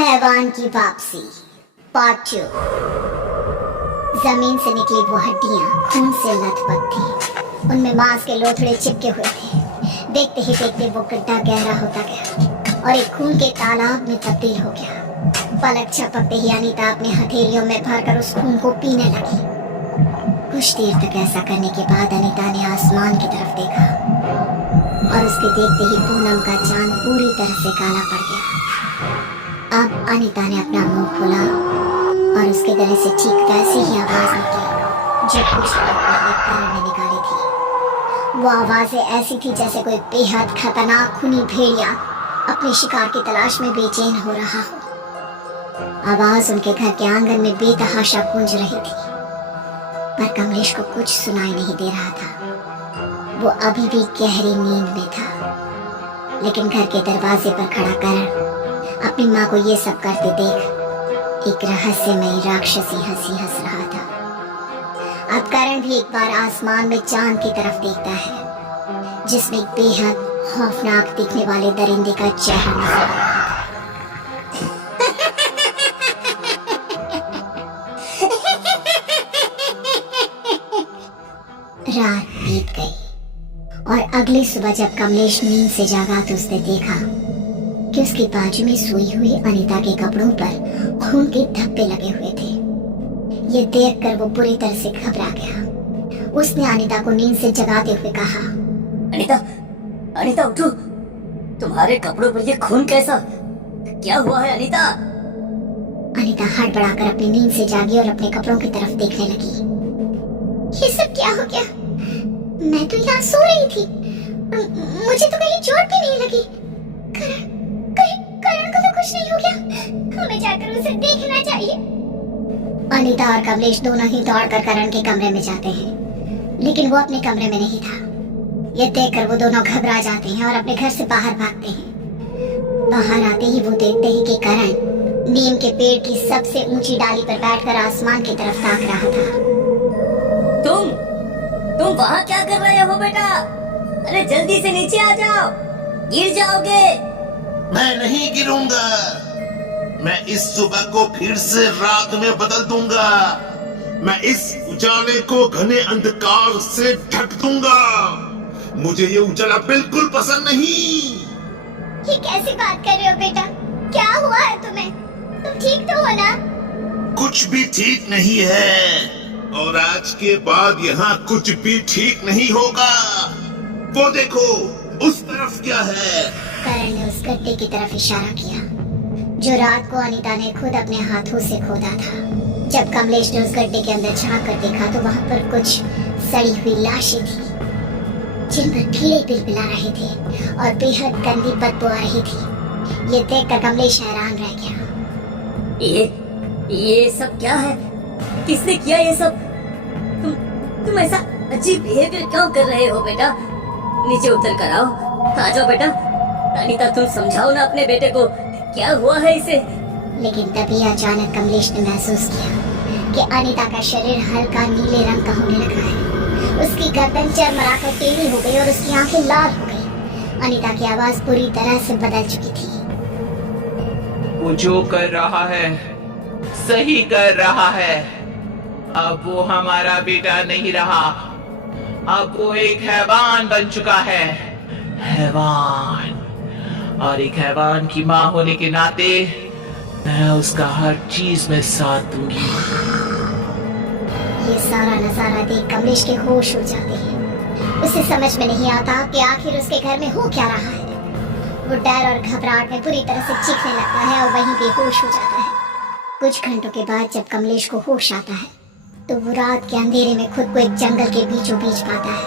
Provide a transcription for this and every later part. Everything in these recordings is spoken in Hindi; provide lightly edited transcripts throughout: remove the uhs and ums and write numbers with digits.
हैवान की वापसी पार्ट 2। जमीन से निकली वो हड्डियां खून से लथपथ थी। उनमें मांस के लोथड़े चिपके हुए थे। देखते ही देखते वो गड्ढा गहरा होता गया और एक खून के तालाब में तब्दील हो गया। पलक झपकते ही अनीता अपने हथेलियों में भरकर उस खून को पीने लगी। कुछ देर तक ऐसा करने के बाद अनीता ने आसमान की तरफ देखा और उसके देखते ही पूनम का चांद पूरी तरह से काला पड़ गया। अब अनीता ने अपना मुंह खोला और उसके गले से ठीक वैसी ही आवाज निकली जो कुछ देर पहले करण ने निकाली थी। वो आवाजें ऐसी थी जैसे कोई बेहद खतरनाक खूनी भेड़िया अपने शिकार की तलाश में बेचैन हो रहा हो। आवाज उनके घर के आंगन में बेतहाशा गूंज रही थी, पर कमलेश को कुछ सुनाई नहीं दे रहा था। वो अभी भी गहरी नींद में था, लेकिन घर के दरवाजे पर खड़ा करण अपनी माँ को ये सब करते देख एक रहस्यमयी राक्षसी हंसी हंस रहा था। अब करण भी एक बार आसमान में चांद की तरफ देखता है, जिसमें एक बेहद खौफनाक दिखने वाले दरिंदे का चेहरा नजर आ रहा था। रात बीत गई और अगली सुबह जब कमलेश नींद से जागा तो उसने देखा कि उसके बाजू में सोई हुई अनीता के कपड़ों पर खून के धब्बे लगे हुए थे। ये देखकर वो बुरी तरह से घबरा गया। उसने अनीता को नींद से जगाते हुए कहा, अनीता, अनीता उठो, तुम्हारे कपड़ों पर ये खून कैसा? क्या हुआ है अनीता? अनीता हड़बड़ाकर अपनी नींद से जागी और अपने कपड़ों की तरफ देखने लगी। ये सब क्या हो गया? मैं तो यहाँ सो रही थी। मुझे तो कहीं चोट भी नहीं लगी। करण को तो कुछ नहीं हो गया। हमें जाकर उसे देखना चाहिए। अनीता और कमलेश दोनों ही दौड़कर करण के कमरे में जाते हैं, लेकिन वो अपने कमरे में नहीं था। ये देखकर वो दोनों घबरा जाते हैं और अपने घर से बाहर भागते हैं। बाहर आते ही वो देखते हैं कि करण नीम के पेड़ की सबसे ऊंची डाली पर बैठकर आसमान की तरफ ताक रहा था। तुम वहाँ क्या कर रहे हो बेटा? अरे जल्दी से नीचे आ जाओ, गिर जाओगे। मैं नहीं गिरूंगा। मैं इस सुबह को फिर से रात में बदल दूंगा। मैं इस उजाले को घने अंधकार से ढक दूंगा। मुझे ये उजाला बिल्कुल पसंद नहीं। ये कैसी बात कर रहे हो बेटा? क्या हुआ है तुम्हें? तुम ठीक तो हो ना? कुछ भी ठीक नहीं है और आज के बाद यहाँ कुछ भी ठीक नहीं होगा। वो देखो उस तरफ क्या है? करण ने उस गड्ढे की तरफ इशारा किया जो रात को अनीता ने खुद अपने हाथों से खोदा था। जब कमलेश ने उस गड्ढे के अंदर झांक कर देखा तो वहां पर कुछ सड़ी हुई लाशें थी जिन पर कीड़े बिलबिला रहे थे और बेहद गंदी बदबू आ रही थी। ये देखकर कमलेश हैरान रह गया। ये सब क्या है? किसने किया ये सब? तुम ऐसा अजीब बिहेवियर क्यों कर रहे हो बेटा? नीचे उतर कर आओ। आ जाओ बेटा। अनीता तुम समझाओ ना अपने बेटे को, क्या हुआ है इसे? लेकिन तभी अचानक कमलेश ने महसूस किया कि अनीता का शरीर हल्का नीले रंग का होने लगा है। उसकी गर्दन चरमराकर टेढ़ी हो गई और उसकी आंखें लाल हो गई। अनीता की आवाज पूरी तरह से बदल चुकी थी। वो जो कर रहा है सही कर रहा है। अब वो हमारा बेटा नहीं रहा, अब वो एक हैवान बन चुका है। हैवान, और एक हैवान की माँ होने के नाते मैं उसका हर चीज में साथ दूंगी। ये सारा नजारा देख कमलेश के होश उड़ जाते हैं। उसे समझ में नहीं आता कि आखिर उसके घर में हो क्या रहा है। वो डर और घबराहट में पूरी तरह से चीखने लगता है और वहीं बेहोश हो जाता है। कुछ घंटों के बाद जब कमलेश को होश आता है तो वो रात के अंधेरे में खुद को एक जंगल के बीचों बीच पाता है।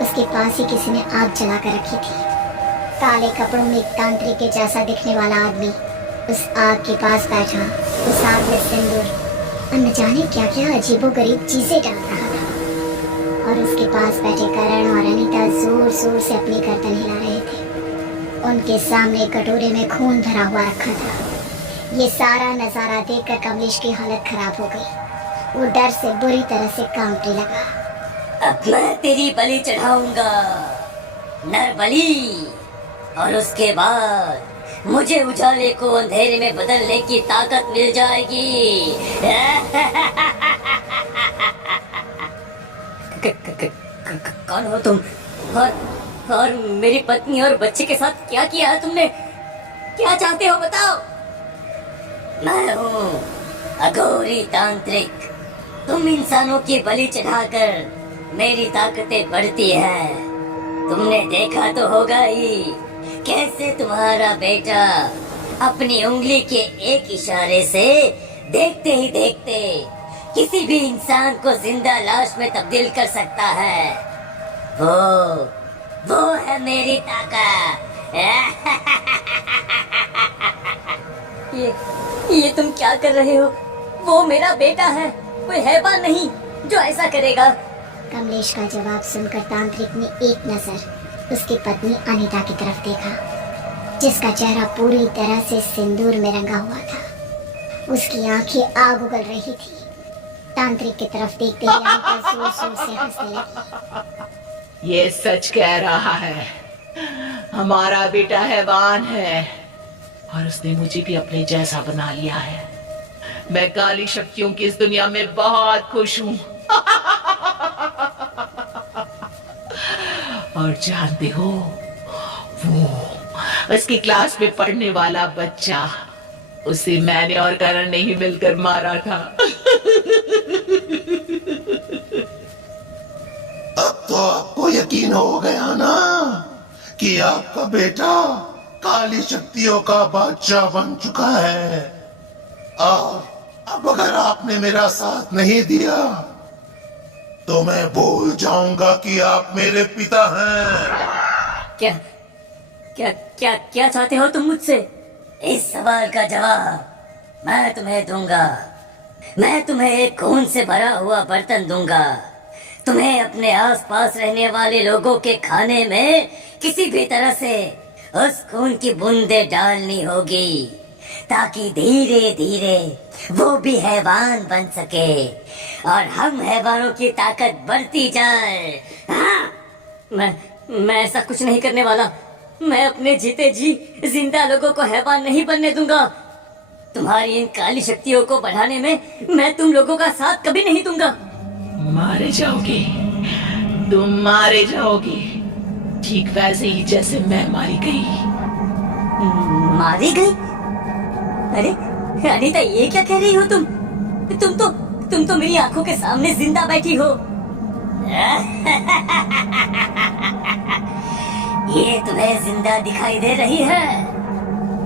उसके पास ही किसी ने आग जला कर रखी थी। काले कपड़ों में एक तांत्रिक के जैसा दिखने वाला आदमी उस आग के पास बैठा, उस आग में सिंदूर और न जाने क्या क्या अजीबोगरीब चीजें डाल रहा था। और उसके पास बैठे करण और अनीता जोर जोर से अपनी गर्दन हिला रहे थे। उनके सामने कटोरे में खून भरा हुआ रखा था। ये सारा नजारा देखकर कमलेश की हालत खराब हो गई। वो डर से बुरी तरह से कांपने लगा। अब मैं तेरी बलि चढ़ाऊंगा, नर बलि, और उसके बाद मुझे उजाले को अंधेरे में बदलने की ताकत मिल जाएगी। कौन हो तुम? और मेरी पत्नी और बच्चे के साथ क्या किया है तुमने? क्या चाहते हो बताओ? मैं हूँ अघोरी तांत्रिक। तुम इंसानों की बलि चढ़ाकर मेरी ताकतें बढ़ती है। तुमने देखा तो होगा ही कैसे तुम्हारा बेटा अपनी उंगली के एक इशारे से देखते ही देखते किसी भी इंसान को जिंदा लाश में तब्दील कर सकता है। वो है मेरी ताकत। ये तुम क्या कर रहे हो? वो मेरा बेटा है, कोई हैवान नहीं जो ऐसा करेगा। कमलेश का जवाब सुनकर तांत्रिक ने एक नजर उसकी पत्नी अनीता की तरफ देखा, जिसका चेहरा पूरी तरह से सिंदूर में रंगा हुआ था। उसकी आंखें आग उगल रही थी। तांत्रिक की तरफ देखते ही अनीता जोर जोर से हंसने लगी। ये सच कह रहा है, हमारा बेटा हैवान है और उसने मुझे भी अपने जैसा बना लिया है। मैं काली शक्तियों की इस दुनिया में बहुत खुश हूँ। और जानते हो, वो उसकी क्लास में पढ़ने वाला बच्चा, उसे मैंने और करण ने ही मिलकर मारा था। अब तो आपको यकीन हो गया ना कि आपका बेटा काली शक्तियों का बादशाह बन चुका है। और अब अगर आपने मेरा साथ नहीं दिया तो मैं भूल जाऊंगा कि आप मेरे पिता हैं। क्या क्या क्या क्या चाहते हो तुम मुझसे? इस सवाल का जवाब मैं तुम्हें दूंगा। मैं तुम्हें एक खून से भरा हुआ बर्तन दूंगा। तुम्हें अपने आसपास रहने वाले लोगों के खाने में किसी भी तरह से उस खून की बूंदें डालनी होगी, ताकि धीरे धीरे वो भी हैवान बन सके और हम हैवानों की ताकत बढ़ती जाए। हाँ? मैं ऐसा कुछ नहीं करने वाला। मैं अपने जीते जी जिंदा लोगों को हैवान नहीं बनने दूंगा। तुम्हारी इन काली शक्तियों को बढ़ाने में मैं तुम लोगों का साथ कभी नहीं दूंगा। मारे जाओगे, तुम मारे जाओगे, ठीक वैसे ही जैसे मैं मारी गई। मारी गई? अरे अनीता, ये क्या कह रही हो तुम? तुम तो मेरी आंखों के सामने जिंदा बैठी हो। ये तुम्हें जिंदा दिखाई दे रही है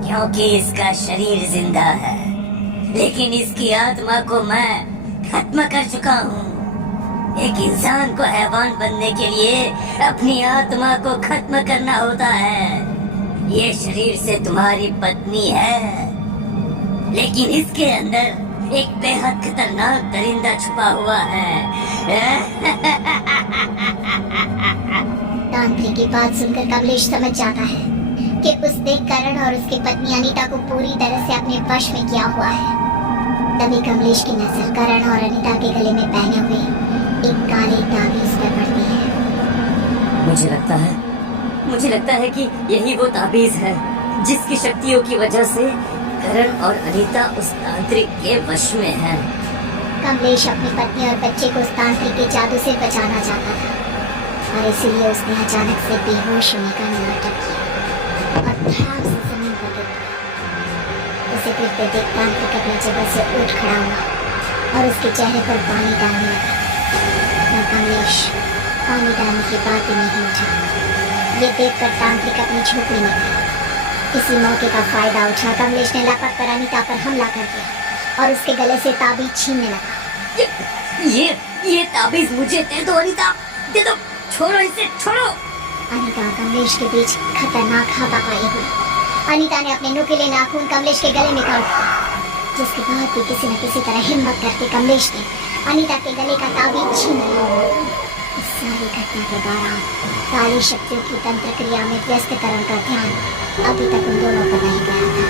क्योंकि इसका शरीर जिंदा है, लेकिन इसकी आत्मा को मैं खत्म कर चुका हूँ। एक इंसान को हैवान बनने के लिए अपनी आत्मा को खत्म करना होता है। ये शरीर से तुम्हारी पत्नी है, लेकिन इसके अंदर एक बेहद खतरनाक दरिंदा छुपा हुआ है। तांत्रिक की बात सुनकर कमलेश समझ जाता है कि उसने करण और उसकी पत्नी अनीता को पूरी तरह से अपने वश में किया हुआ है। तभी कमलेश की नजर करण और अनीता के गले में पहने हुए एक काले ताबीज पर पड़ती है। मुझे लगता है कि यही वो ताबीज है जिसकी शक्तियों की वजह से करण और अनीता उस तांत्रिक के वश में है। कमलेश अपनी पत्नी और बच्चे को उस तांत्रिक के जादू से बचाना चाहता था, और इसीलिए उसने अचानक से बेहोश होने का नाटक किया और धड़ाम से जमीन पर गिर पड़ा। उसे गिरते देख तांत्रिक अपनी जगह से उठ खड़ा हुआ और उसके चेहरे पर पानी डालने लगा, और कमलेश पानी डालने की बात ही नहीं उठा। ये देखकर तांत्रिक अपनी झोपड़ी में था। इसी मौके का फायदा उठा कमलेश ने लपक कर अनीता पर हमला कर दिया और उसके गले से ताबीज छीनने लगा। ये ताबीज मुझे दे दो अनीता, दे दो, छोड़ो इसे, छोड़ो। अनीता कमलेश के बीच खतरनाक हाथापाई हुई। अनीता ने अपने नुकीले नाखून कमलेश के गले में काट दिए, जिसके बाद भी किसी न किसी तरह हिम्मत करके कमलेश ने अनीता के गले का ताबीज छीन लिया। इस सारी घटना के दौरान काली शक्तियों की तंत्र क्रिया में व्यस्त करण का ध्यान अभी तक उन दोनों पर नहीं गया था,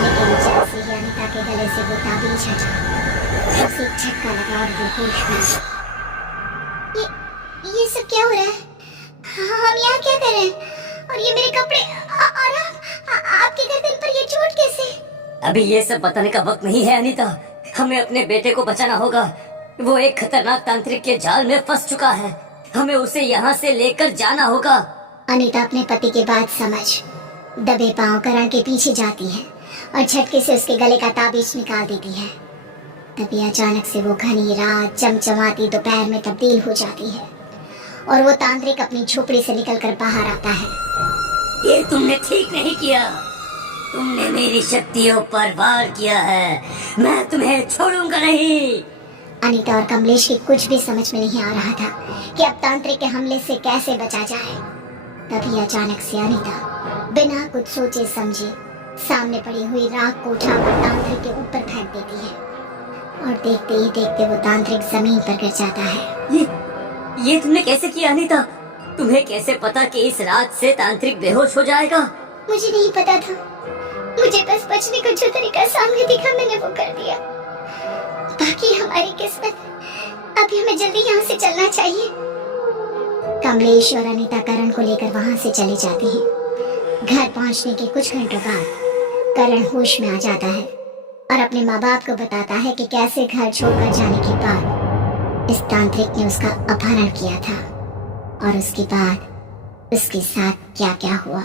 लेकिन जैसे ही अनीता के गले से वो ताबीज हटा, उसे झटका लगा और वो होश में। ये सब क्या हो रहा है? हम यहाँ क्या कर रहे हैं? और ये मेरे कपड़े और आप क्या करते अभी ये सब बताने का वक्त नहीं है अनीता। हमें अपने बेटे को बचाना होगा। वो एक खतरनाक तांत्रिक के जाल में फंस चुका है। हमें उसे यहाँ से लेकर जाना होगा। अनीता अपने पति की बात समझ दबे पांव करण के पीछे जाती है और झटके से उसके गले का ताबीज निकाल देती है। तभी अचानक से वो घनी रात चमचमाती दोपहर में तब्दील हो जाती है और वो तांत्रिक अपनी झोपड़ी से निकलकर बाहर आता है। ये तुमने ठीक नहीं किया। तुमने मेरी शक्तियों पर वार किया है। मैं तुम्हें छोड़ूंगा नहीं। अनीता और कमलेश की कुछ भी समझ में नहीं आ रहा था कि अब तांत्रिक के हमले से कैसे बचा जाए। तभी अचानक से अनीता बिना कुछ सोचे समझे सामने पड़ी हुई राख को उठाकर तांत्रिक के ऊपर फेंक देती है और देखते ही देखते वो तांत्रिक जमीन पर गिर जाता है। ये तुमने कैसे किया अनीता? तुम्हें कैसे पता कि इस रात से तांत्रिक बेहोश हो जाएगा? मुझे नहीं पता था। मुझे बस बचने को जो तरीका सामने दिखा मैंने वो कर दिया। बाकी हमारी किस्मत। अभी हमें जल्दी यहाँ से चलना चाहिए। कमलेश और अनीता करण को लेकर वहाँ से चले जाते हैं। घर पहुँचने के कुछ घंटों बाद करण होश में आ जाता है और अपने माँ बाप को बताता है कि कैसे घर छोड़कर जाने के बाद इस तांत्रिक ने उसका अपहरण किया था और उसके बाद उसके साथ क्या क्या हुआ।